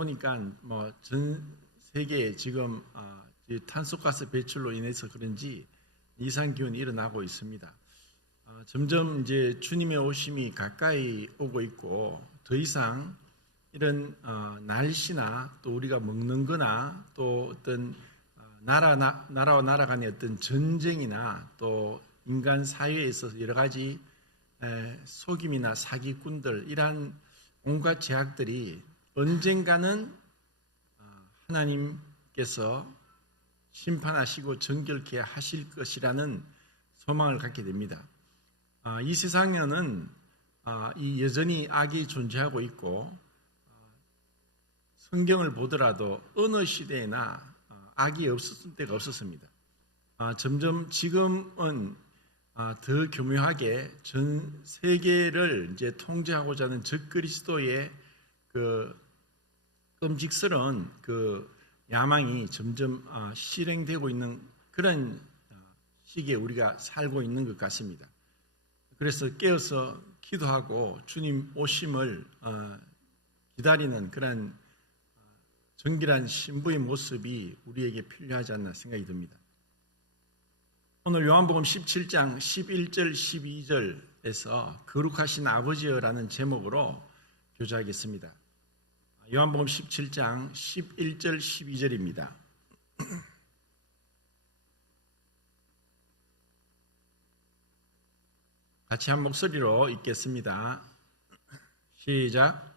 보니까 뭐 전 세계에 지금 이 탄소가스 배출로 인해서 그런지 이상 기온이 일어나고 있습니다. 점점 이제 주님의 오심이 가까이 오고 있고 더 이상 이런 날씨나 또 우리가 먹는 거나 또 어떤 나라와 나라 간의 어떤 전쟁이나 또 인간 사회에 있어서 여러 가지 속임이나 사기꾼들 이러한 온갖 제약들이 언젠가는 하나님께서 심판하시고 정결케 하실 것이라는 소망을 갖게 됩니다. 이 세상에는 이 여전히 악이 존재하고 있고 성경을 보더라도 어느 시대에나 악이 없었을 때가 없었습니다. 점점 지금은 더 교묘하게 전 세계를 이제 통제하고자 하는 적그리스도의 그 끔찍스러운 그 야망이 점점 실행되고 있는 그런 시기에 우리가 살고 있는 것 같습니다. 그래서 깨어서 기도하고 주님 오심을 기다리는 그런 정결한 신부의 모습이 우리에게 필요하지 않나 생각이 듭니다. 오늘 요한복음 17장 11절 12절에서 거룩하신 아버지여라는 제목으로 교제하겠습니다. 요한복음 17장 11절 12절입니다. 같이 한 목소리로 읽겠습니다. 시작.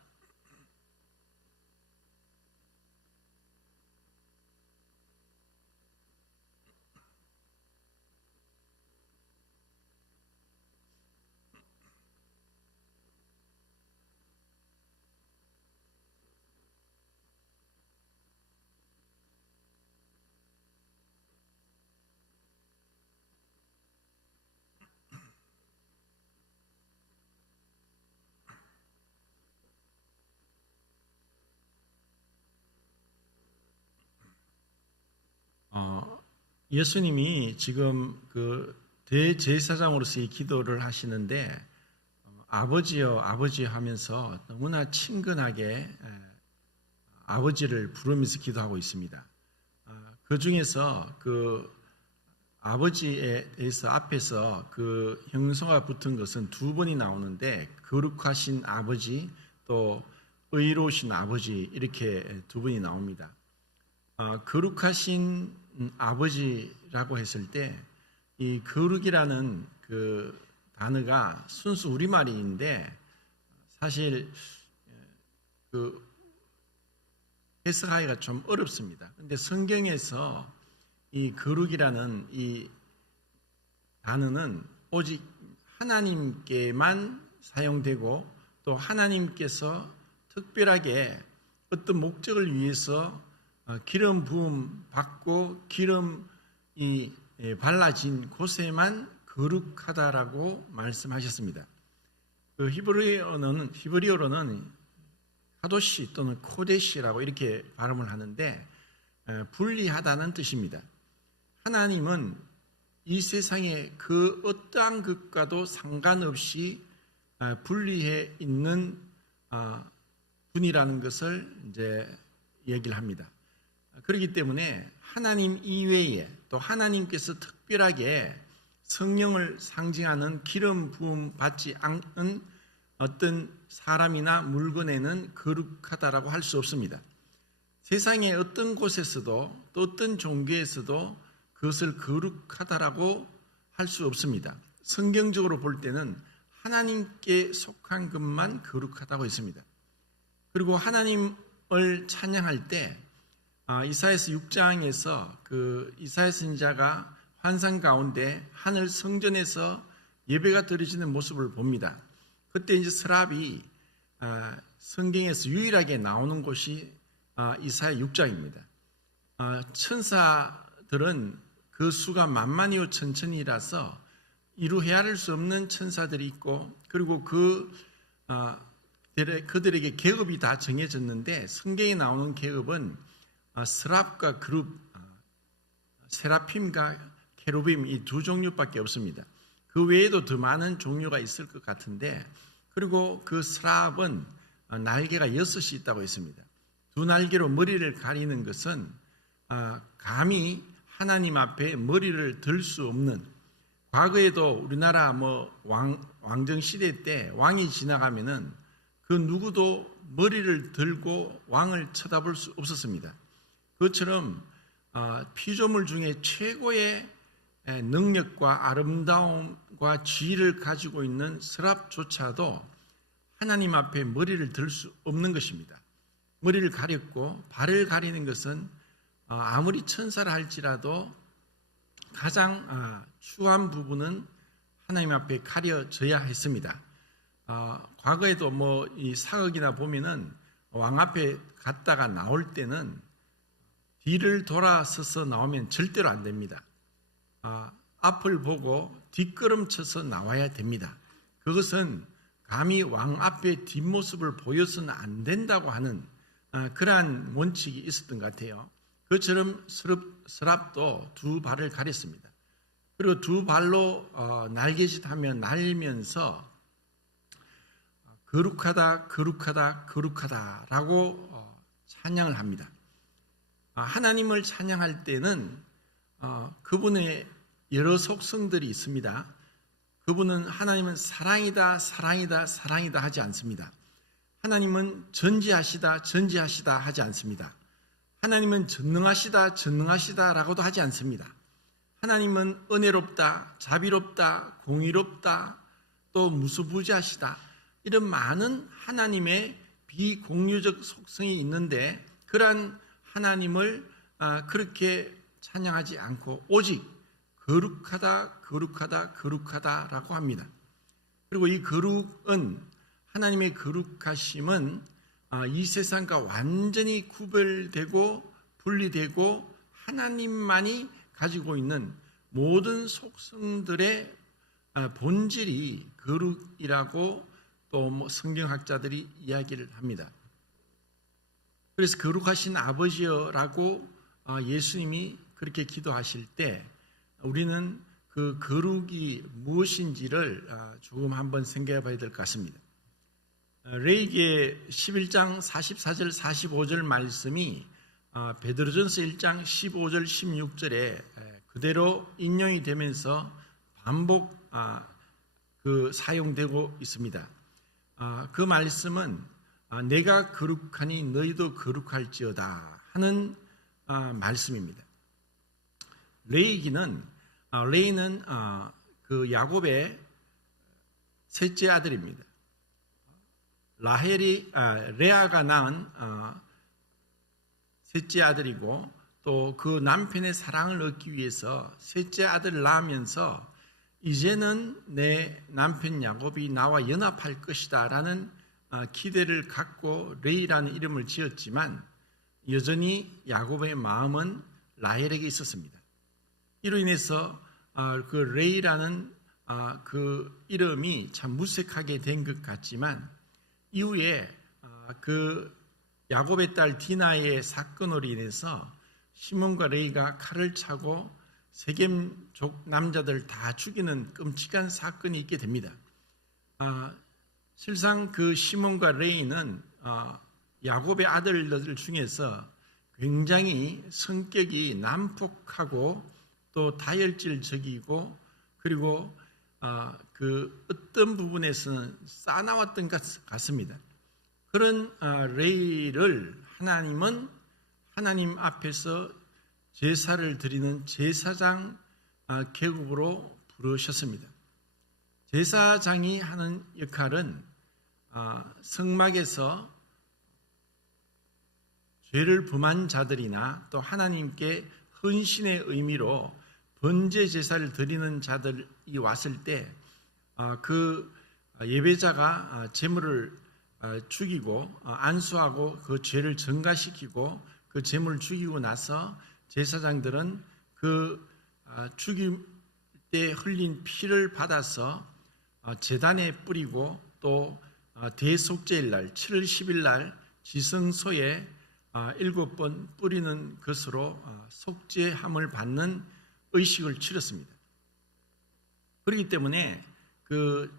예수님이 지금 그 대제사장으로서의 기도를 하시는데 아버지여 아버지 하면서 너무나 친근하게 아버지를 부르면서 기도하고 있습니다. 그 중에서 그 아버지에 대해서 앞에서 그 형용사가 붙은 것은 두 번이 나오는데 거룩하신 아버지 또 의로우신 아버지 이렇게 두 번이 나옵니다. 거룩하신 아버지라고 했을 때 이 거룩이라는 그 단어가 순수 우리말인데 사실 그 해석하기가 좀 어렵습니다. 그런데 성경에서 이 거룩이라는 이 단어는 오직 하나님께만 사용되고 또 하나님께서 특별하게 어떤 목적을 위해서 기름 부음 받고 기름이 발라진 곳에만 거룩하다라고 말씀하셨습니다. 그 히브리어로는 카도시 또는 코데시라고 이렇게 발음을 하는데 분리하다는 뜻입니다. 하나님은 이 세상의 그 어떠한 것과도 상관없이 분리해 있는 분이라는 것을 이제 얘기를 합니다. 그렇기 때문에 하나님 이외에 또 하나님께서 특별하게 성령을 상징하는 기름 부음 받지 않은 어떤 사람이나 물건에는 거룩하다라고 할 수 없습니다. 세상의 어떤 곳에서도 또 어떤 종교에서도 그것을 거룩하다라고 할 수 없습니다. 성경적으로 볼 때는 하나님께 속한 것만 거룩하다고 했습니다. 그리고 하나님을 찬양할 때 이사야서 6장에서 그 이사야 선지자가 환상 가운데 하늘 성전에서 예배가 드려지는 모습을 봅니다. 그때 이제 스랍이 성경에서 유일하게 나오는 곳이 이사야 6장입니다. 천사들은 그 수가 만만이요 천천이라서 이루 헤아릴 수 없는 천사들이 있고 그리고 그들에게 계급이 다 정해졌는데 성경에 나오는 계급은 스랍과 그룹, 세라핌과 케루빔 이 두 종류밖에 없습니다. 그 외에도 더 많은 종류가 있을 것 같은데 그리고 그 스랍은 날개가 6이 있다고 했습니다. 두 날개로 머리를 가리는 것은 감히 하나님 앞에 머리를 들 수 없는, 과거에도 우리나라 왕정 시대 때 왕이 지나가면은 그 누구도 머리를 들고 왕을 쳐다볼 수 없었습니다. 그것처럼 피조물 중에 최고의 능력과 아름다움과 지위를 가지고 있는 서랍조차도 하나님 앞에 머리를 들 수 없는 것입니다. 머리를 가렸고 발을 가리는 것은 아무리 천사라 할지라도 가장 추한 부분은 하나님 앞에 가려져야 했습니다. 과거에도 이 사극이나 보면은 왕 앞에 갔다가 나올 때는 뒤를 돌아서서 나오면 절대로 안 됩니다. 앞을 보고 뒷걸음쳐서 나와야 됩니다. 그것은 감히 왕 앞에 뒷모습을 보여서는 안 된다고 하는 그러한 원칙이 있었던 것 같아요. 그처럼 서랍도 두 발을 가렸습니다. 그리고 두 발로 날개짓하며 날면서 거룩하다 거룩하다 거룩하다라고 찬양을 합니다. 하나님을 찬양할 때는 그분의 여러 속성들이 있습니다. 그분은 하나님은 사랑이다 사랑이다 사랑이다 하지 않습니다. 하나님은 전지하시다 전지하시다 하지 않습니다. 하나님은 전능하시다 전능하시다라고도 하지 않습니다. 하나님은 은혜롭다 자비롭다 공의롭다 또 무수부지하시다, 이런 많은 하나님의 비공유적 속성이 있는데 그러한 하나님을 그렇게 찬양하지 않고 오직 거룩하다 거룩하다 거룩하다라고 합니다. 그리고 이 거룩은, 하나님의 거룩하심은 이 세상과 완전히 구별되고 분리되고 하나님만이 가지고 있는 모든 속성들의 본질이 거룩이라고 또 성경학자들이 이야기를 합니다. 그래서 거룩하신 아버지여라고 예수님이 그렇게 기도하실 때 우리는 그 거룩이 무엇인지를 조금 한번 생각해 봐야 될 것 같습니다. 레위기의 11장 44절 45절 말씀이 베드로전서 1장 15절 16절에 그대로 인용이 되면서 반복 사용되고 있습니다. 그 말씀은 내가 거룩하니 너희도 거룩할지어다 하는 말씀입니다. 레이는 그 야곱의 셋째 아들입니다. 레아가 낳은 셋째 아들이고 또 그 남편의 사랑을 얻기 위해서 셋째 아들을 낳으면서 이제는 내 남편 야곱이 나와 연합할 것이다 라는 기대를 갖고 레이라는 이름을 지었지만 여전히 야곱의 마음은 라헬에게 있었습니다. 이로 인해서 그 레이라는 그 이름이 참 무색하게 된 것 같지만 이후에 그 야곱의 딸 디나의 사건으로 인해서 시몬과 레이가 칼을 차고 세겜족 남자들 다 죽이는 끔찍한 사건이 있게 됩니다. 실상 그 시몬과 레이는 야곱의 아들들 중에서 굉장히 성격이 난폭하고 또 다혈질적이고 그리고 그 어떤 부분에서는 싸나웠던 것 같습니다. 그런 레이를 하나님은 하나님 앞에서 제사를 드리는 제사장 계급으로 부르셨습니다. 제사장이 하는 역할은 성막에서 죄를 범한 자들이나 또 하나님께 헌신의 의미로 번제 제사를 드리는 자들이 왔을 때 그 예배자가 제물을 죽이고 안수하고 그 죄를 전가시키고 그 제물을 죽이고 나서 제사장들은 그 죽일 때 흘린 피를 받아서 제단에 뿌리고 또 대속죄일 날 7월 10일 날 지성소에 7번 뿌리는 것으로 속죄함을 받는 의식을 치렀습니다. 그렇기 때문에 그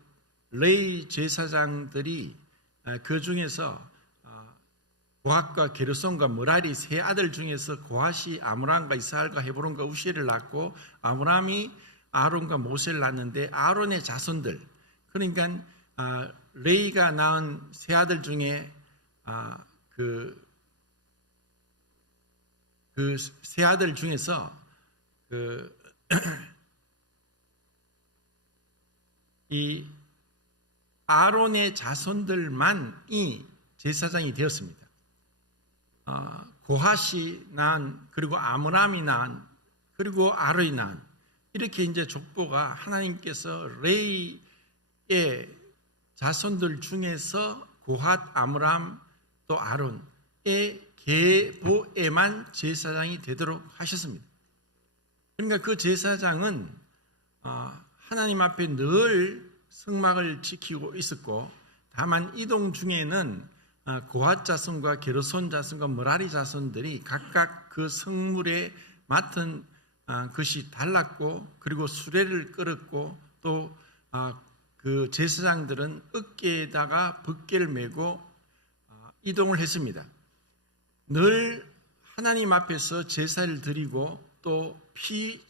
레이 제사장들이 그 중에서 고핫과 게르손과 므랄이 세 아들 중에서 고핫이 아므람과 이스할과 헤브론과 우시엘을 낳고 아므람이 아론과 모세를 낳았는데 아론의 자손들 그러니까 레이가 낳은 세 아들 중에 그 세 아들 중에서 이 아론의 자손들만이 제사장이 되었습니다. 고핫이 낳은 그리고 아므람이 낳은 그리고 아론이 낳은 이렇게 이제 족보가 하나님께서 레이의 자손들 중에서 고핫, 아므람 또 아론의 계보에만 제사장이 되도록 하셨습니다. 그러니까 그 제사장은 하나님 앞에 늘 성막을 지키고 있었고 다만 이동 중에는 고핫 자손과 게르손 자손과 므라리 자손들이 각각 그 성물에 맡은 것이 달랐고 그리고 수레를 끌었고 또 그 제사장들은 어깨에다가 붓개를 메고 이동을 했습니다. 늘 하나님 앞에서 제사를 드리고 또 피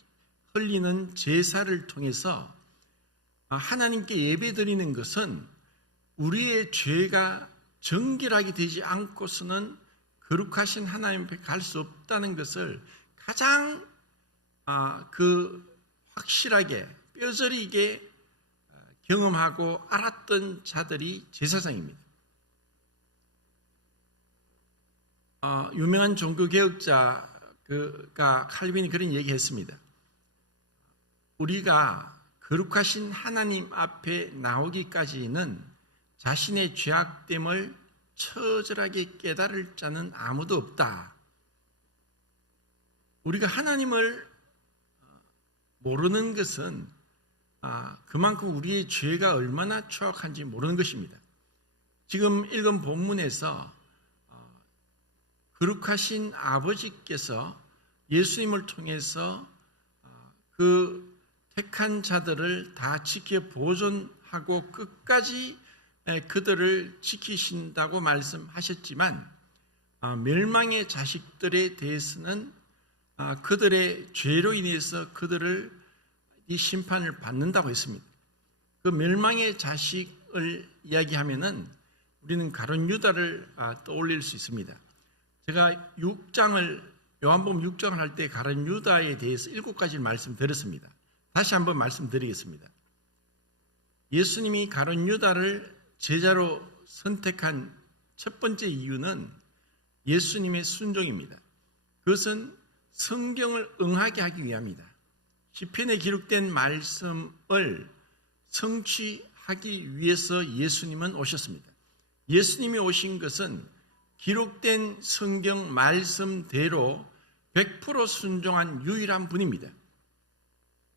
흘리는 제사를 통해서 하나님께 예배드리는 것은 우리의 죄가 정결하게 되지 않고서는 거룩하신 하나님 앞에 갈 수 없다는 것을 가장 확실하게 뼈저리게 경험하고 알았던 자들이 제사장입니다. 유명한 종교개혁자가 칼빈이 그런 얘기했습니다. 우리가 거룩하신 하나님 앞에 나오기까지는 자신의 죄악됨을 처절하게 깨달을 자는 아무도 없다. 우리가 하나님을 모르는 것은 그만큼 우리의 죄가 얼마나 추악한지 모르는 것입니다. 지금 읽은 본문에서 거룩하신 아버지께서 예수님을 통해서 그 택한 자들을 다 지켜 보존하고 끝까지 그들을 지키신다고 말씀하셨지만 멸망의 자식들에 대해서는 그들의 죄로 인해서 그들을 이 심판을 받는다고 했습니다. 그 멸망의 자식을 이야기하면은 우리는 가룟 유다를 떠올릴 수 있습니다. 제가 요한복음 6장을 할 때 가룟 유다에 대해서 7가지를 말씀드렸습니다. 다시 한번 말씀드리겠습니다. 예수님이 가룟 유다를 제자로 선택한 첫 번째 이유는 예수님의 순종입니다. 그것은 성경을 응하게 하기 위함이다. 시편에 기록된 말씀을 성취하기 위해서 예수님은 오셨습니다. 예수님이 오신 것은 기록된 성경 말씀대로 100% 순종한 유일한 분입니다.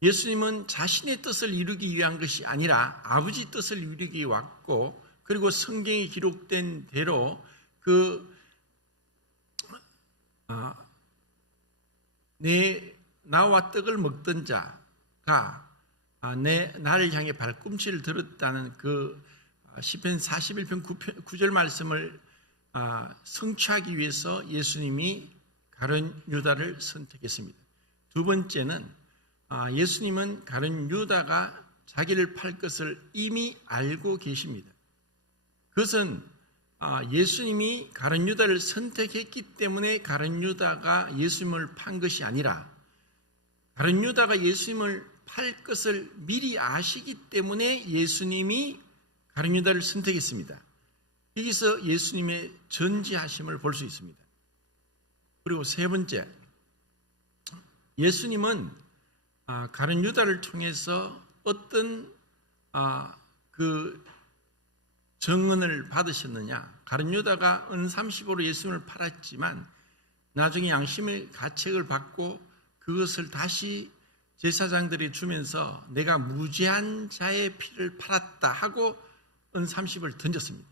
예수님은 자신의 뜻을 이루기 위한 것이 아니라 아버지 뜻을 이루기 위해 왔고 그리고 성경에 기록된 대로 나와 떡을 먹던 자가 나를 향해 발꿈치를 들었다는 그 시편 41편 9절 말씀을 성취하기 위해서 예수님이 가룟 유다를 선택했습니다. 두 번째는 예수님은 가룟 유다가 자기를 팔 것을 이미 알고 계십니다. 그것은 예수님이 가룟 유다를 선택했기 때문에 가룟 유다가 예수님을 판 것이 아니라 가룟 유다가 예수님을 팔 것을 미리 아시기 때문에 예수님이 가룟 유다를 선택했습니다. 여기서 예수님의 전지하심을 볼 수 있습니다. 그리고 세 번째, 예수님은 가룟 유다를 통해서 어떤 그 정언을 받으셨느냐? 가룟 유다가 은 30으로 예수님을 팔았지만 나중에 양심의 가책을 받고 그것을 다시 제사장들이 주면서 내가 무죄한 자의 피를 팔았다 하고 은 30을 던졌습니다.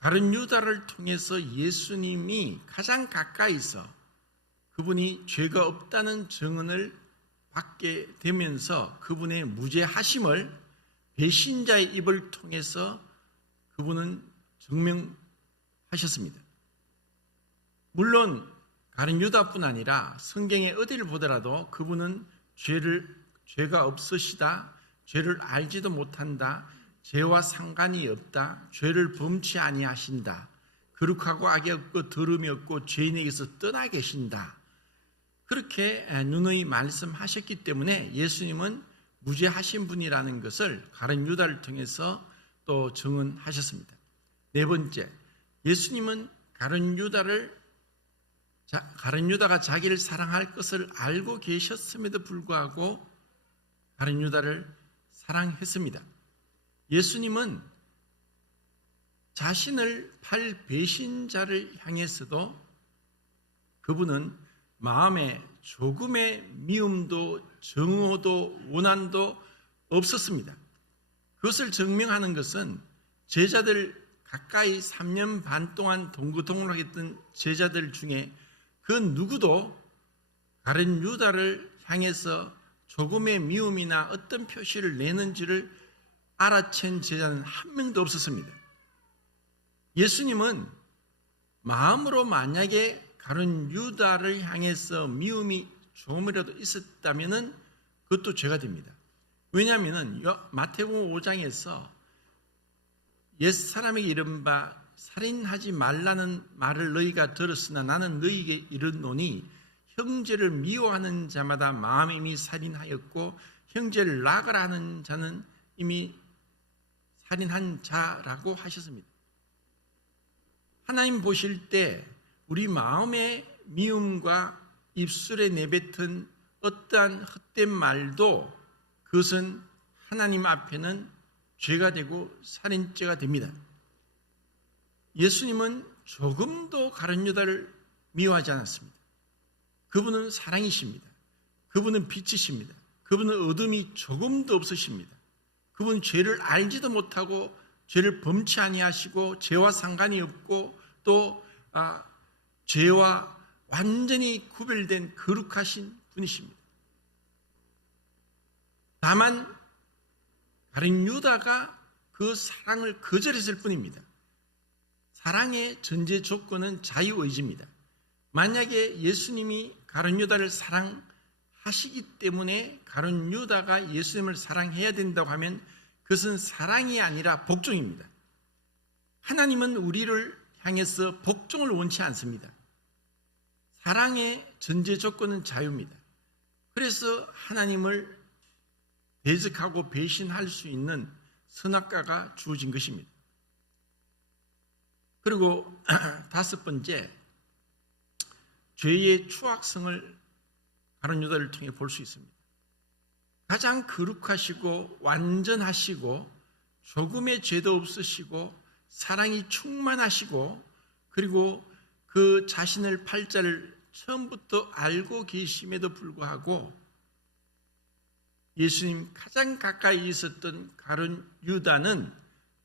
가룟 유다를 통해서 예수님이 가장 가까이서 그분이 죄가 없다는 증언을 받게 되면서 그분의 무죄하심을 배신자의 입을 통해서 그분은 증명하셨습니다. 하셨습니다. 물론 가룟 유다뿐 아니라 성경의 어디를 보더라도 그분은 죄가 없으시다, 죄를 알지도 못한다, 죄와 상관이 없다, 죄를 범치 아니하신다, 거룩하고 악이 없고 더러움이 없고 죄인에게서 떠나 계신다, 그렇게 누누이 말씀하셨기 때문에 예수님은 무죄하신 분이라는 것을 가룟 유다를 통해서 또 증언하셨습니다. 네 번째, 예수님은 가룟 유다가 자기를 사랑할 것을 알고 계셨음에도 불구하고 가룟 유다를 사랑했습니다. 예수님은 자신을 팔 배신자를 향해서도 그분은 마음에 조금의 미움도 정오도 원한도 없었습니다. 그것을 증명하는 것은 제자들 가까이 3년 반 동안 동고동락했던 제자들 중에 그 누구도 가룟 유다를 향해서 조금의 미움이나 어떤 표시를 내는지를 알아챈 제자는 한 명도 없었습니다. 예수님은 마음으로 만약에 가룟 유다를 향해서 미움이 조금이라도 있었다면 그것도 죄가 됩니다. 왜냐하면 마태복음 5장에서 옛사람에게 이른바 살인하지 말라는 말을 너희가 들었으나 나는 너희에게 이르노니 형제를 미워하는 자마다 마음에 이미 살인하였고 형제를 낙을 하는 자는 이미 살인한 자라고 하셨습니다. 하나님 보실 때 우리 마음의 미움과 입술에 내뱉은 어떠한 헛된 말도 그것은 하나님 앞에는 죄가 되고 살인죄가 됩니다. 예수님은 조금도 가룟 유다를 미워하지 않았습니다. 그분은 사랑이십니다. 그분은 빛이십니다. 그분은 어둠이 조금도 없으십니다. 그분은 죄를 알지도 못하고 죄를 범치 아니하시고 죄와 상관이 없고 또 죄와 완전히 구별된 거룩하신 분이십니다. 다만 가룟 유다가 그 사랑을 거절했을 뿐입니다. 사랑의 전제 조건은 자유의지입니다. 만약에 예수님이 가룟 유다를 사랑하시기 때문에 가룟 유다가 예수님을 사랑해야 된다고 하면 그것은 사랑이 아니라 복종입니다. 하나님은 우리를 향해서 복종을 원치 않습니다. 사랑의 전제 조건은 자유입니다. 그래서 하나님을 대적하고 배신할 수 있는 선악과가 주어진 것입니다. 그리고 다섯 번째, 죄의 추악성을 가룟 유다를 통해 볼 수 있습니다. 가장 거룩하시고 완전하시고 조금의 죄도 없으시고 사랑이 충만하시고 그리고 그 자신을 팔자를 처음부터 알고 계심에도 불구하고 예수님 가장 가까이 있었던 가룟 유다는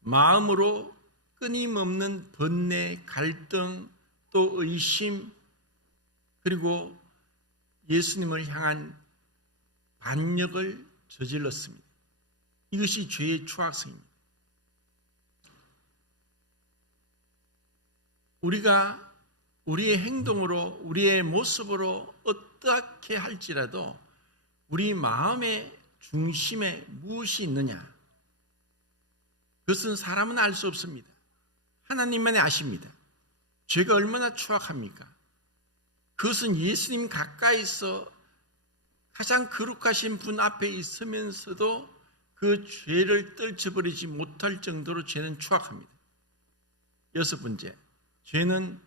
마음으로 끊임없는 번뇌, 갈등, 또 의심 그리고 예수님을 향한 반역을 저질렀습니다. 이것이 죄의 추악성입니다. 우리가 우리의 행동으로 우리의 모습으로 어떻게 할지라도 우리 마음의 중심에 무엇이 있느냐, 그것은 사람은 알 수 없습니다. 하나님만이 아십니다. 죄가 얼마나 추악합니까? 그것은 예수님 가까이서 가장 거룩하신 분 앞에 있으면서도 그 죄를 떨쳐버리지 못할 정도로 죄는 추악합니다. 여섯 번째, 죄는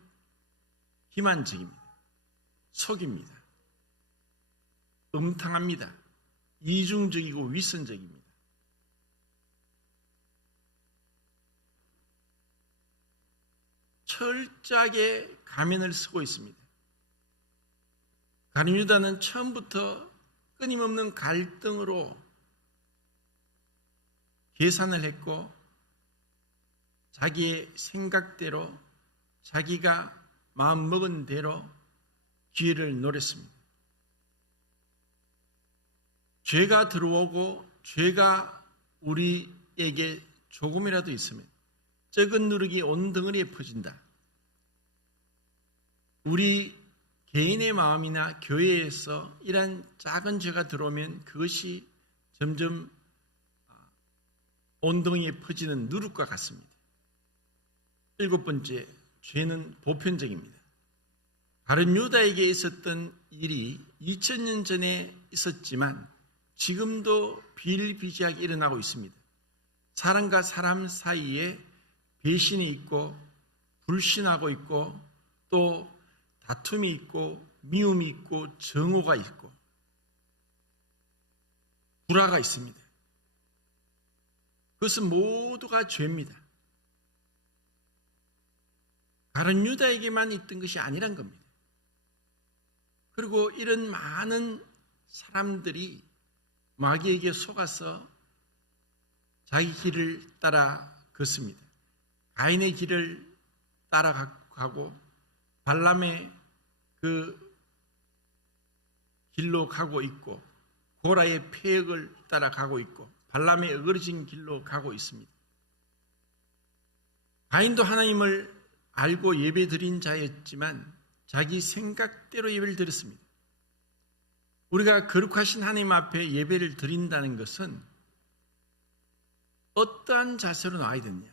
기만적입니다. 속입니다. 음탕합니다. 이중적이고 위선적입니다. 철저하게 가면을 쓰고 있습니다. 가룟 유다는 처음부터 끊임없는 갈등으로 계산을 했고 자기의 생각대로 자기가 마음먹은 대로 기회를 노렸습니다. 죄가 들어오고 죄가 우리에게 조금이라도 있으면 적은 누룩이 온 덩어리에 퍼진다. 우리 개인의 마음이나 교회에서 이러한 작은 죄가 들어오면 그것이 점점 온덩이에 퍼지는 누룩과 같습니다. 7번째, 죄는 보편적입니다. 다른 유다에게 있었던 일이 2000년 전에 있었지만 지금도 비일비재하게 일어나고 있습니다. 사람과 사람 사이에 배신이 있고 불신하고 있고 또 다툼이 있고 미움이 있고 정오가 있고 불화가 있습니다. 그것은 모두가 죄입니다. 다른 유다에게만 있던 것이 아니란 겁니다. 그리고 이런 많은 사람들이 마귀에게 속아서 자기 길을 따라 걷습니다. 가인의 길을 따라가고 발람의 그 길로 가고 있고 고라의 폐역을 따라가고 있고 발람의 어그러진 길로 가고 있습니다. 가인도 하나님을 알고 예배드린 자였지만 자기 생각대로 예배를 드렸습니다. 우리가 거룩하신 하나님 앞에 예배를 드린다는 것은 어떠한 자세로 나와야 되느냐.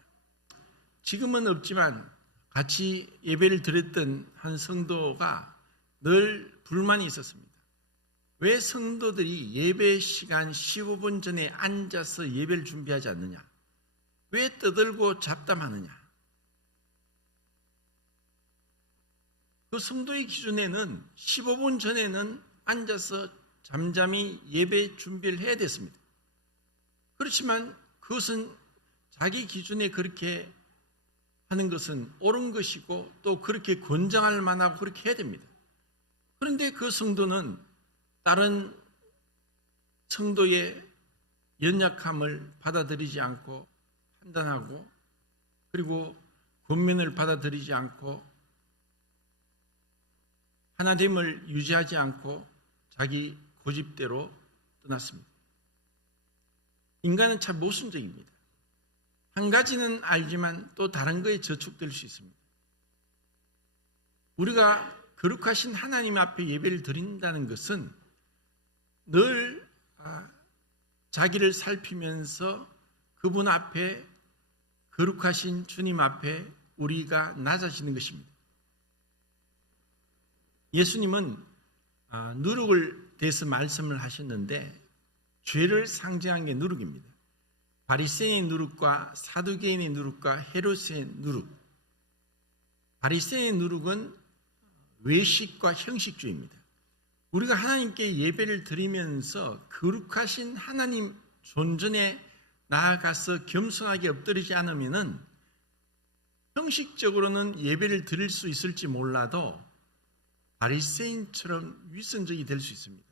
지금은 없지만 같이 예배를 드렸던 한 성도가 늘 불만이 있었습니다. 왜 성도들이 예배 시간 15분 전에 앉아서 예배를 준비하지 않느냐? 왜 떠들고 잡담하느냐? 그 성도의 기준에는 15분 전에는 앉아서 잠잠히 예배 준비를 해야 됐습니다. 그렇지만 그것은 자기 기준에 그렇게 하는 것은 옳은 것이고 또 그렇게 권장할 만하고 그렇게 해야 됩니다. 그런데 그 성도는 다른 성도의 연약함을 받아들이지 않고 판단하고 그리고 권면을 받아들이지 않고 하나됨을 유지하지 않고 자기 고집대로 떠났습니다. 인간은 참 모순적입니다. 한 가지는 알지만 또 다른 거에 저촉될 수 있습니다. 우리가 거룩하신 하나님 앞에 예배를 드린다는 것은 늘 자기를 살피면서 그분 앞에 거룩하신 주님 앞에 우리가 낮아지는 것입니다. 예수님은 누룩을 대해서 말씀을 하셨는데 죄를 상징한 게 누룩입니다. 바리새인의 누룩과 사두개인의 누룩과 헤롯의 누룩. 바리새인의 누룩은 외식과 형식주의입니다. 우리가 하나님께 예배를 드리면서 거룩하신 하나님 존전에 나아가서 겸손하게 엎드리지 않으면은 형식적으로는 예배를 드릴 수 있을지 몰라도 바리새인처럼 위선적이 될 수 있습니다.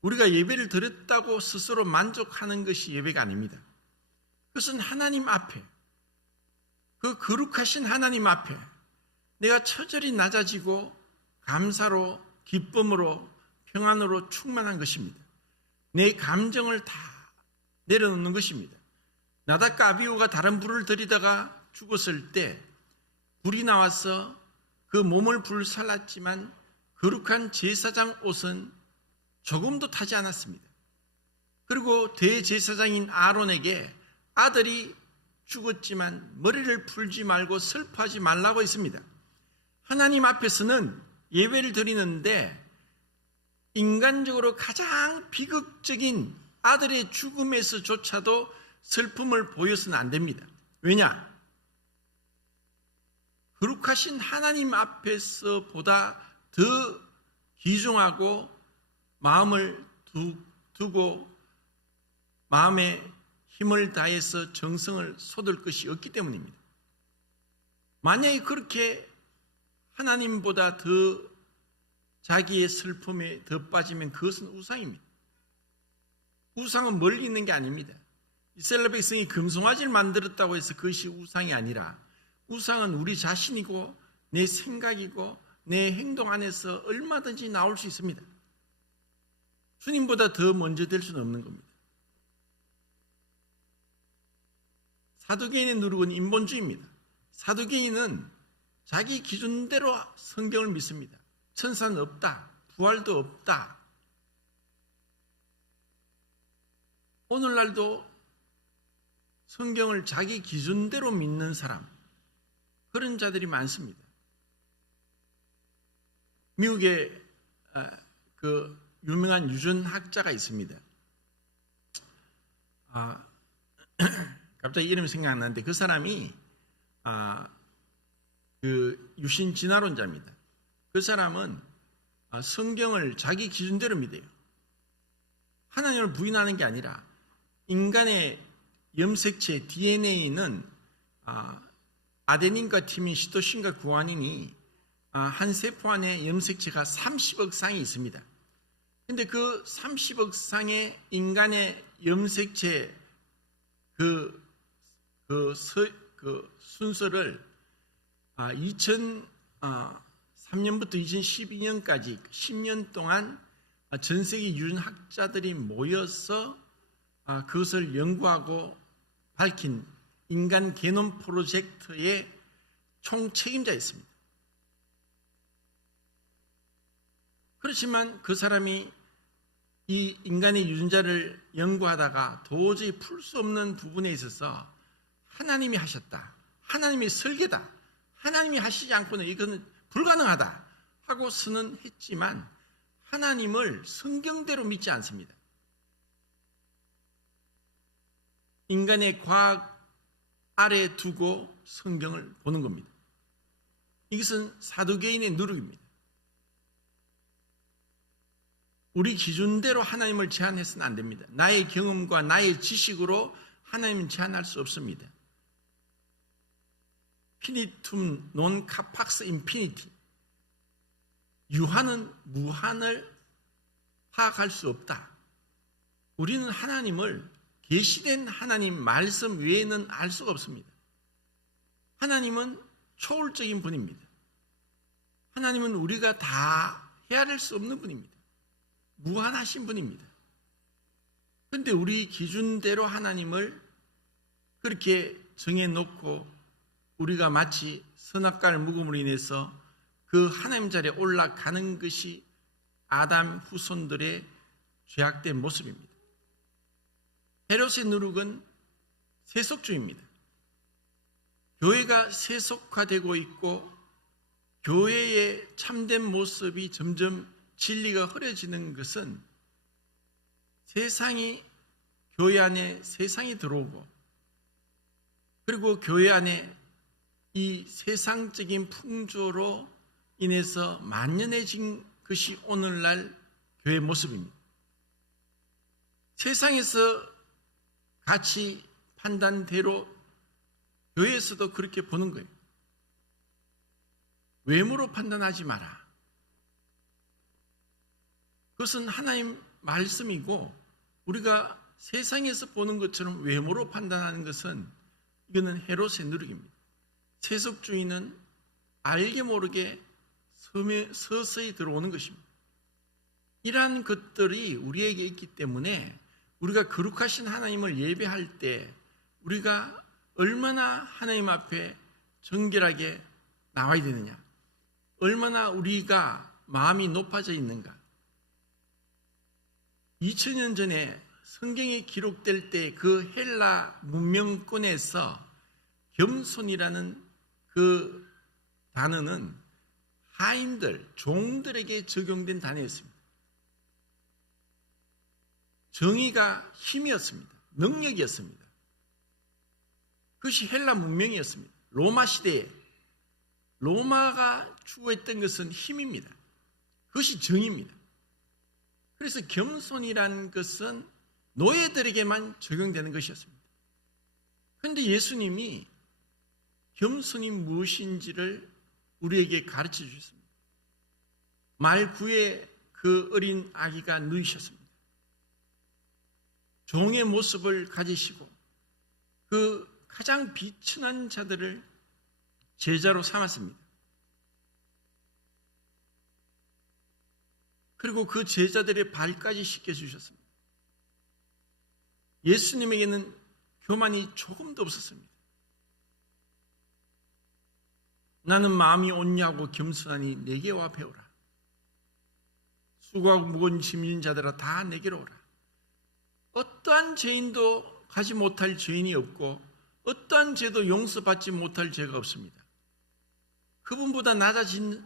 우리가 예배를 드렸다고 스스로 만족하는 것이 예배가 아닙니다. 그것은 하나님 앞에, 그 거룩하신 하나님 앞에 내가 처절히 낮아지고 감사로, 기쁨으로, 평안으로 충만한 것입니다. 내 감정을 다 내려놓는 것입니다. 나답과 아비후가 다른 불을 들이다가 죽었을 때 불이 나와서 그 몸을 불살랐지만 거룩한 제사장 옷은 조금도 타지 않았습니다. 그리고 대제사장인 아론에게 아들이 죽었지만 머리를 풀지 말고 슬퍼하지 말라고 했습니다. 하나님 앞에서는 예배를 드리는데 인간적으로 가장 비극적인 아들의 죽음에서조차도 슬픔을 보여서는 안 됩니다. 왜냐? 거룩하신 하나님 앞에서보다 더 귀중하고 마음을 두고 마음에 힘을 다해서 정성을 쏟을 것이 없기 때문입니다. 만약에 그렇게 하나님보다 더 자기의 슬픔에 더 빠지면 그것은 우상입니다. 우상은 멀리 있는 게 아닙니다. 이스라엘 백성이 금송아지를 만들었다고 해서 그것이 우상이 아니라 우상은 우리 자신이고 내 생각이고 내 행동 안에서 얼마든지 나올 수 있습니다. 주님보다 더 먼저 될 수는 없는 겁니다. 사두개인의 누룩은 인본주의입니다. 사두개인은 자기 기준대로 성경을 믿습니다. 천사는 없다. 부활도 없다. 오늘날도 성경을 자기 기준대로 믿는 사람, 그런 자들이 많습니다. 미국에 그 유명한 유전학자가 있습니다. 갑자기 이름이 생각 안 나는데 그 사람이 그 유신 진화론자입니다. 그 사람은 성경을 자기 기준대로 믿어요. 하나님을 부인하는 게 아니라 인간의 염색체 DNA는 아데닌과 티민, 시토신과 구아닌이 한 세포 안에 염색체가 30억 쌍이 있습니다. 그런데 그 30억 쌍의 인간의 염색체 그 순서를 2003년부터 2012년까지 10년 동안 전 세계 유전학자들이 모여서 그것을 연구하고 밝힌 인간 게놈 프로젝트의 총 책임자였습니다. 그렇지만 그 사람이 이 인간의 유전자를 연구하다가 도저히 풀 수 없는 부분에 있어서 하나님이 하셨다, 하나님이 설계다, 하나님이 하시지 않고는 이것은 불가능하다 하고 선언했지만 하나님을 성경대로 믿지 않습니다. 인간의 과학 아래에 두고 성경을 보는 겁니다. 이것은 사두개인의 누룩입니다. 우리 기준대로 하나님을 제한해서는 안 됩니다. 나의 경험과 나의 지식으로 하나님을 제한할 수 없습니다. 피니툼 논 카팍스 인피니티. 유한은 무한을 파악할 수 없다. 우리는 하나님을 계시된 하나님 말씀 외에는 알 수가 없습니다. 하나님은 초월적인 분입니다. 하나님은 우리가 다 헤아릴 수 없는 분입니다. 무한하신 분입니다. 그런데 우리 기준대로 하나님을 그렇게 정해놓고 우리가 마치 선악과를 먹음으로 인해서 그 하나님 자리에 올라가는 것이 아담 후손들의 죄악된 모습입니다. 헤롯의 누룩은 세속주의입니다. 교회가 세속화되고 있고 교회의 참된 모습이 점점 진리가 흐려지는 것은 세상이 교회 안에 세상이 들어오고 그리고 교회 안에 이 세상적인 풍조로 인해서 만연해진 것이 오늘날 교회의 모습입니다. 세상에서 가치 판단대로 교회에서도 그렇게 보는 거예요. 외모로 판단하지 마라. 그것은 하나님 말씀이고 우리가 세상에서 보는 것처럼 외모로 판단하는 것은 이거는 헤롯의 누룩입니다. 세속주의는 알게 모르게 서서히 들어오는 것입니다. 이러한 것들이 우리에게 있기 때문에 우리가 거룩하신 하나님을 예배할 때 우리가 얼마나 하나님 앞에 정결하게 나와야 되느냐, 얼마나 우리가 마음이 높아져 있는가. 2000년 전에 성경이 기록될 때 그 헬라 문명권에서 겸손이라는 그 단어는 하인들, 종들에게 적용된 단어였습니다. 정의가 힘이었습니다. 능력이었습니다. 그것이 헬라 문명이었습니다. 로마 시대에 로마가 추구했던 것은 힘입니다. 그것이 정의입니다. 그래서 겸손이라는 것은 노예들에게만 적용되는 것이었습니다. 그런데 예수님이 겸손이 무엇인지를 우리에게 가르쳐 주셨습니다. 말구에 그 어린 아기가 누이셨습니다. 종의 모습을 가지시고 그 가장 비천한 자들을 제자로 삼았습니다. 그리고 그 제자들의 발까지 씻겨주셨습니다. 예수님에게는 교만이 조금도 없었습니다. 나는 마음이 온유하고 겸손하니 내게와 배우라. 수고하고 무거운 짐진 자들아 다 내게로 오라. 어떠한 죄인도 가지 못할 죄인이 없고 어떠한 죄도 용서받지 못할 죄가 없습니다. 그분보다 낮아진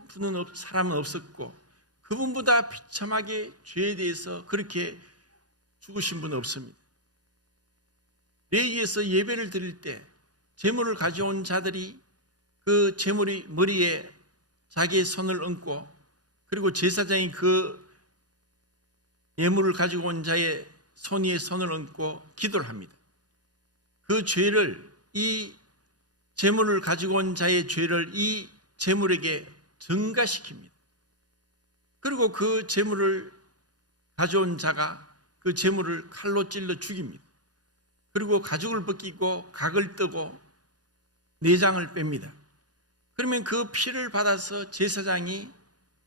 사람은 없었고 그분보다 비참하게 죄에 대해서 그렇게 죽으신 분은 없습니다. 레위기에서 예배를 드릴 때 제물을 가져온 자들이 그 제물이 머리에 자기의 손을 얹고 그리고 제사장이 그 예물을 가지고 온 자의 손 위에 손을 얹고 기도를 합니다. 그 죄를 이 제물을 가지고 온 자의 죄를 이 제물에게 전가시킵니다. 그리고 그 제물을 가져온 자가 그 제물을 칼로 찔러 죽입니다. 그리고 가죽을 벗기고 각을 뜨고 내장을 뺍니다. 그러면 그 피를 받아서 제사장이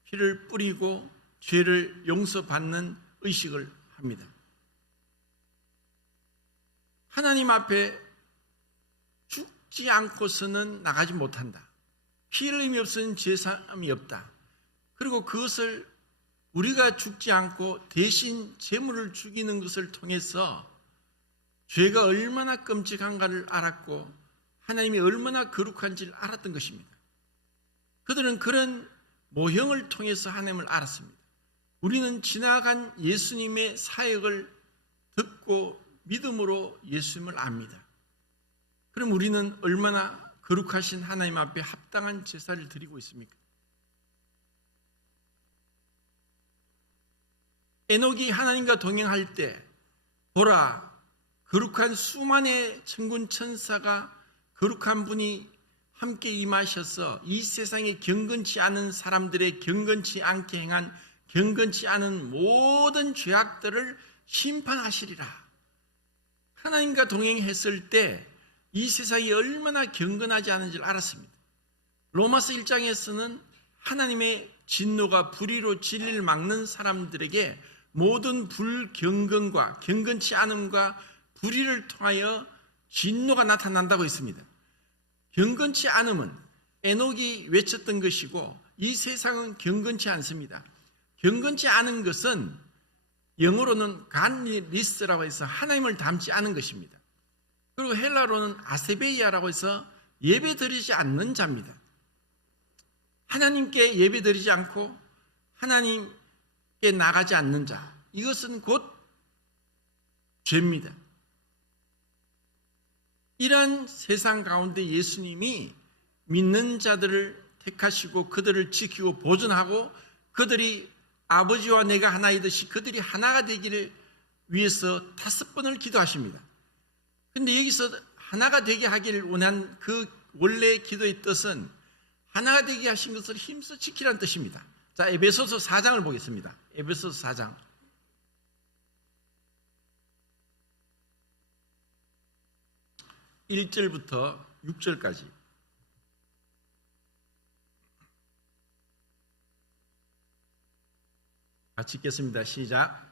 피를 뿌리고 죄를 용서받는 의식을 합니다. 하나님 앞에 죽지 않고서는 나가지 못한다. 피 흘림이 없으면 죄사함이 없다. 그리고 그것을 우리가 죽지 않고 대신 제물을 죽이는 것을 통해서 죄가 얼마나 끔찍한가를 알았고 하나님이 얼마나 거룩한지를 알았던 것입니다. 그들은 그런 모형을 통해서 하나님을 알았습니다. 우리는 지나간 예수님의 사역을 듣고 믿음으로 예수님을 압니다. 그럼 우리는 얼마나 거룩하신 하나님 앞에 합당한 제사를 드리고 있습니까? 에녹이 하나님과 동행할 때 보라, 거룩한 수만의 천군 천사가 거룩한 분이 함께 임하셔서 이 세상에 경건치 않은 사람들의 경건치 않게 행한 경건치 않은 모든 죄악들을 심판하시리라. 하나님과 동행했을 때 이 세상이 얼마나 경건하지 않은지를 알았습니다. 로마서 1장에서는 하나님의 진노가 불의로 진리를 막는 사람들에게 모든 불경건과 경건치 않음과 불의를 통하여 진노가 나타난다고 했습니다. 경건치 않음은 에녹이 외쳤던 것이고 이 세상은 경건치 않습니다. 경건치 않은 것은 영어로는 간리스라고 해서 하나님을 닮지 않은 것입니다. 그리고 헬라로는 아세베이아라고 해서 예배드리지 않는 자입니다. 하나님께 예배드리지 않고 하나님께 나가지 않는 자, 이것은 곧 죄입니다. 이러한 세상 가운데 예수님이 믿는 자들을 택하시고 그들을 지키고 보존하고 그들이 아버지와 내가 하나이듯이 그들이 하나가 되기를 위해서 5번을 기도하십니다. 그런데 여기서 하나가 되게 하기를 원한 그 원래의 기도의 뜻은 하나가 되게 하신 것을 힘써 지키라는 뜻입니다. 자, 에베소서 4장을 보겠습니다. 에베소서 4장. 1절부터 6절까지. 같이 읽겠습니다. 시작.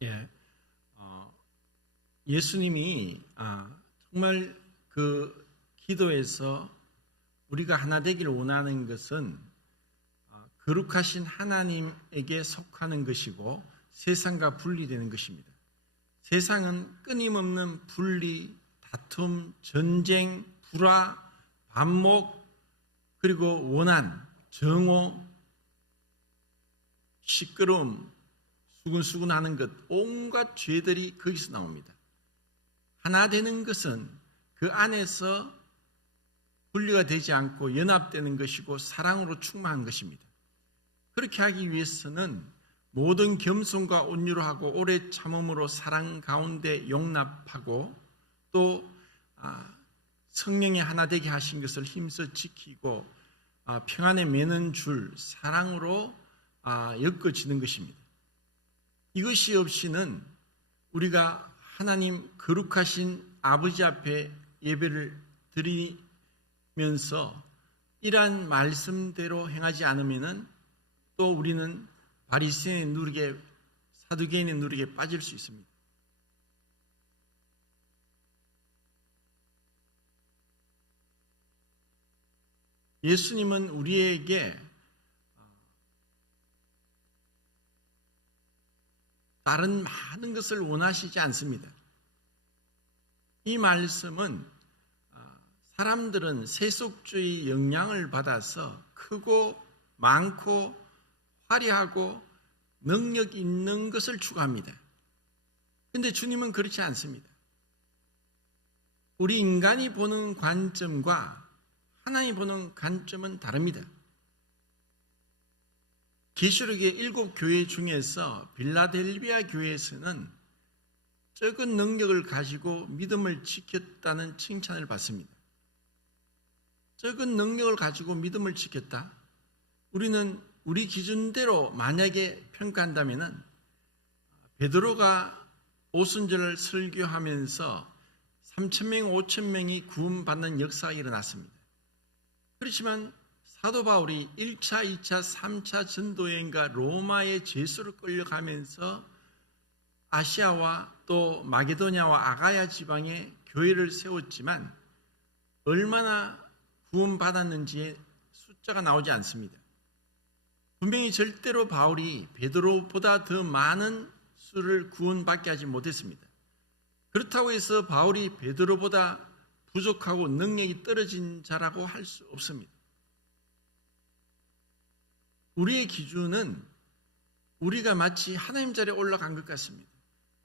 예, 예수님이 정말 그 기도에서 우리가 하나 되기를 원하는 것은 거룩하신 하나님에게 속하는 것이고 세상과 분리되는 것입니다. 세상은 끊임없는 분리, 다툼, 전쟁, 불화, 반목, 그리고 원한, 정오, 시끄러움, 수근수근하는 것, 온갖 죄들이 거기서 나옵니다. 하나 되는 것은 그 안에서 분리가 되지 않고 연합되는 것이고 사랑으로 충만한 것입니다. 그렇게 하기 위해서는 모든 겸손과 온유로 하고 오래 참음으로 사랑 가운데 용납하고 또 성령이 하나 되게 하신 것을 힘써 지키고 평안에 매는 줄 사랑으로 엮어지는 것입니다. 이것이 없이는 우리가 하나님 거룩하신 아버지 앞에 예배를 드리면서 이러한 말씀대로 행하지 않으면은 또 우리는 바리새인의 누룩에 사두개인의 누룩에 빠질 수 있습니다. 예수님은 우리에게 다른 많은 것을 원하시지 않습니다. 이 말씀은 사람들은 세속주의 영향을 받아서 크고 많고 화려하고 능력 있는 것을 추구합니다. 그런데 주님은 그렇지 않습니다. 우리 인간이 보는 관점과 하나님이 보는 관점은 다릅니다. 계시록의 7교회 중에서 빌라델비아 교회에서는 적은 능력을 가지고 믿음을 지켰다는 칭찬을 받습니다. 적은 능력을 가지고 믿음을 지켰다? 우리는 우리 기준대로 만약에 평가한다면 베드로가 오순절을 설교하면서 3,000명, 5,000명이 구원받는 역사가 일어났습니다. 그렇지만 사도 바울이 1차, 2차, 3차 전도여행과 로마의 제수로 끌려가면서 아시아와 또 마게도냐와 아가야 지방에 교회를 세웠지만 얼마나 구원받았는지의 숫자가 나오지 않습니다. 분명히 절대로 바울이 베드로보다 더 많은 수를 구원받게 하지 못했습니다. 그렇다고 해서 바울이 베드로보다 부족하고 능력이 떨어진 자라고 할 수 없습니다. 우리의 기준은 우리가 마치 하나님 자리에 올라간 것 같습니다.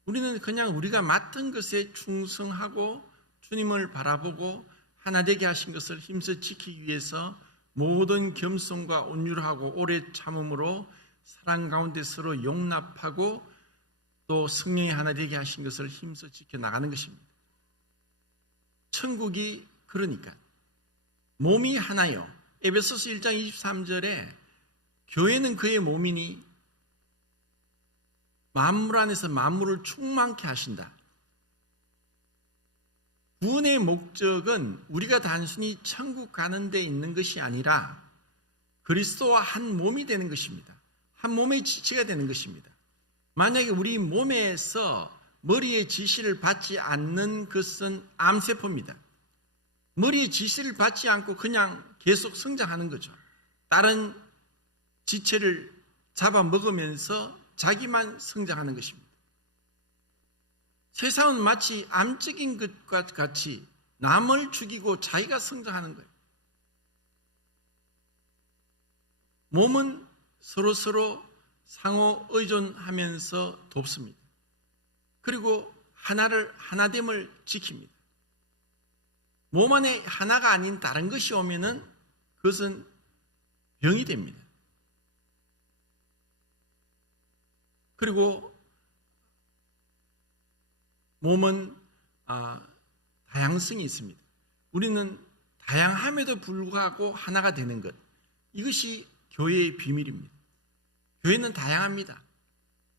우리는 그냥 우리가 맡은 것에 충성하고 주님을 바라보고 하나 되게 하신 것을 힘써 지키기 위해서 모든 겸손과 온유를 하고 오래 참음으로 사랑 가운데 서로 용납하고 또 성령이 하나 되게 하신 것을 힘써 지켜나가는 것입니다. 천국이 그러니까 몸이 하나요. 에베소서 1장 23절에 교회는 그의 몸이니 만물 안에서 만물을 충만케 하신다. 구원의 목적은 우리가 단순히 천국 가는 데 있는 것이 아니라 그리스도와 한 몸이 되는 것입니다. 한 몸의 지체가 되는 것입니다. 만약에 우리 몸에서 머리의 지시를 받지 않는 것은 암세포입니다. 머리의 지시를 받지 않고 그냥 계속 성장하는 거죠. 다른 지체를 잡아먹으면서 자기만 성장하는 것입니다. 세상은 마치 암적인 것과 같이 남을 죽이고 자기가 성장하는 거예요. 몸은 서로서로 상호 의존하면서 돕습니다. 그리고 하나됨을 지킵니다. 몸 안에 하나가 아닌 다른 것이 오면은 그것은 병이 됩니다. 그리고 몸은 다양성이 있습니다. 우리는 다양함에도 불구하고 하나가 되는 것, 이것이 교회의 비밀입니다. 교회는 다양합니다.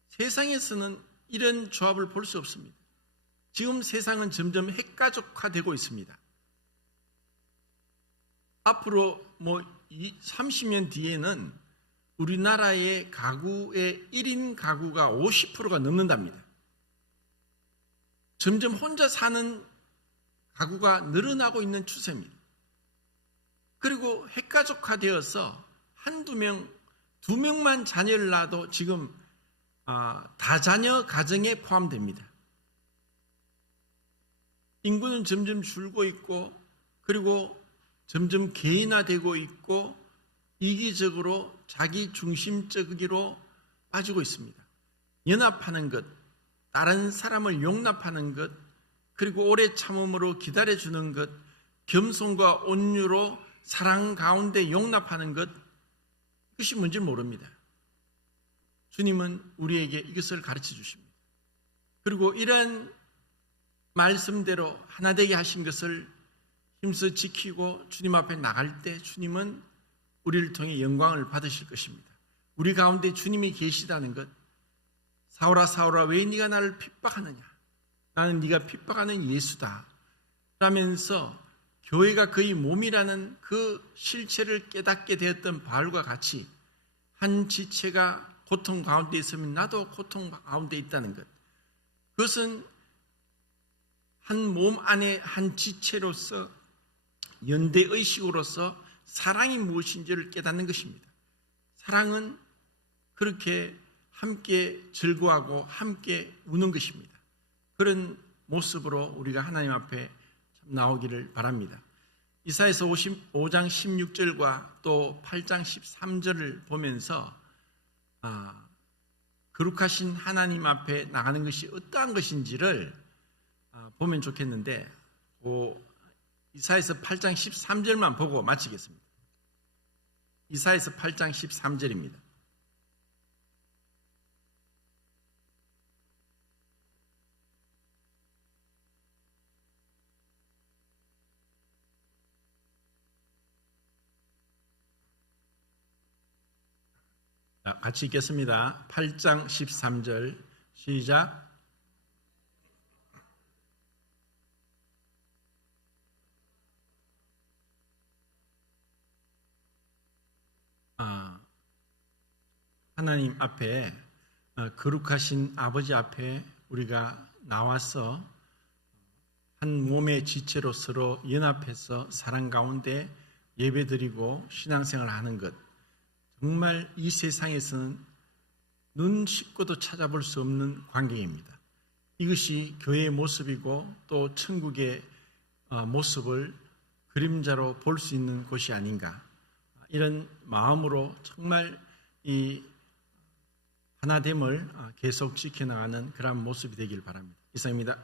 세상에서는 이런 조합을 볼 수 없습니다. 지금 세상은 점점 핵가족화되고 있습니다. 앞으로 30년 뒤에는 우리나라의 가구의 1인 가구가 50%가 넘는답니다. 점점 혼자 사는 가구가 늘어나고 있는 추세입니다. 그리고 핵가족화되어서 한두 명, 두 명만 자녀를 낳아도 지금 다자녀 가정에 포함됩니다. 인구는 점점 줄고 있고 그리고 점점 개인화되고 있고 이기적으로 자기 중심적으로 빠지고 있습니다. 연합하는 것, 다른 사람을 용납하는 것, 그리고 오래 참음으로 기다려주는 것, 겸손과 온유로 사랑 가운데 용납하는 것, 이것이 뭔지 모릅니다. 주님은 우리에게 이것을 가르쳐 주십니다. 그리고 이런 말씀대로 하나 되게 하신 것을 힘써 지키고 주님 앞에 나갈 때 주님은 우리를 통해 영광을 받으실 것입니다. 우리 가운데 주님이 계시다는 것, 사울아 사울아 왜 네가 나를 핍박하느냐, 나는 네가 핍박하는 예수다 라면서 교회가 그의 몸이라는 그 실체를 깨닫게 되었던 바울과 같이 한 지체가 고통 가운데 있으면 나도 고통 가운데 있다는 것, 그것은 한 몸 안에 한 지체로서 연대의식으로서 사랑이 무엇인지를 깨닫는 것입니다. 사랑은 그렇게 함께 즐거워하고 함께 우는 것입니다. 그런 모습으로 우리가 하나님 앞에 나오기를 바랍니다. 이사야서 55장 16절과 또 8장 13절을 보면서 거룩하신 하나님 앞에 나가는 것이 어떠한 것인지를 보면 좋겠는데, 이사야서 8장 13절만 보고 마치겠습니다. 이사야서 8장 13절입니다. 같이 읽겠습니다. 8장 13절 시작. 하나님 앞에, 거룩하신 아버지 앞에 우리가 나와서 한 몸의 지체로 서로 연합해서 사랑 가운데 예배드리고 신앙생활을 하는 것, 정말 이 세상에서는 눈 씻고도 찾아볼 수 없는 광경입니다. 이것이 교회의 모습이고 또 천국의 모습을 그림자로 볼 수 있는 곳이 아닌가, 이런 마음으로 정말 이 하나됨을 계속 지켜나가는 그런 모습이 되길 바랍니다. 이상입니다.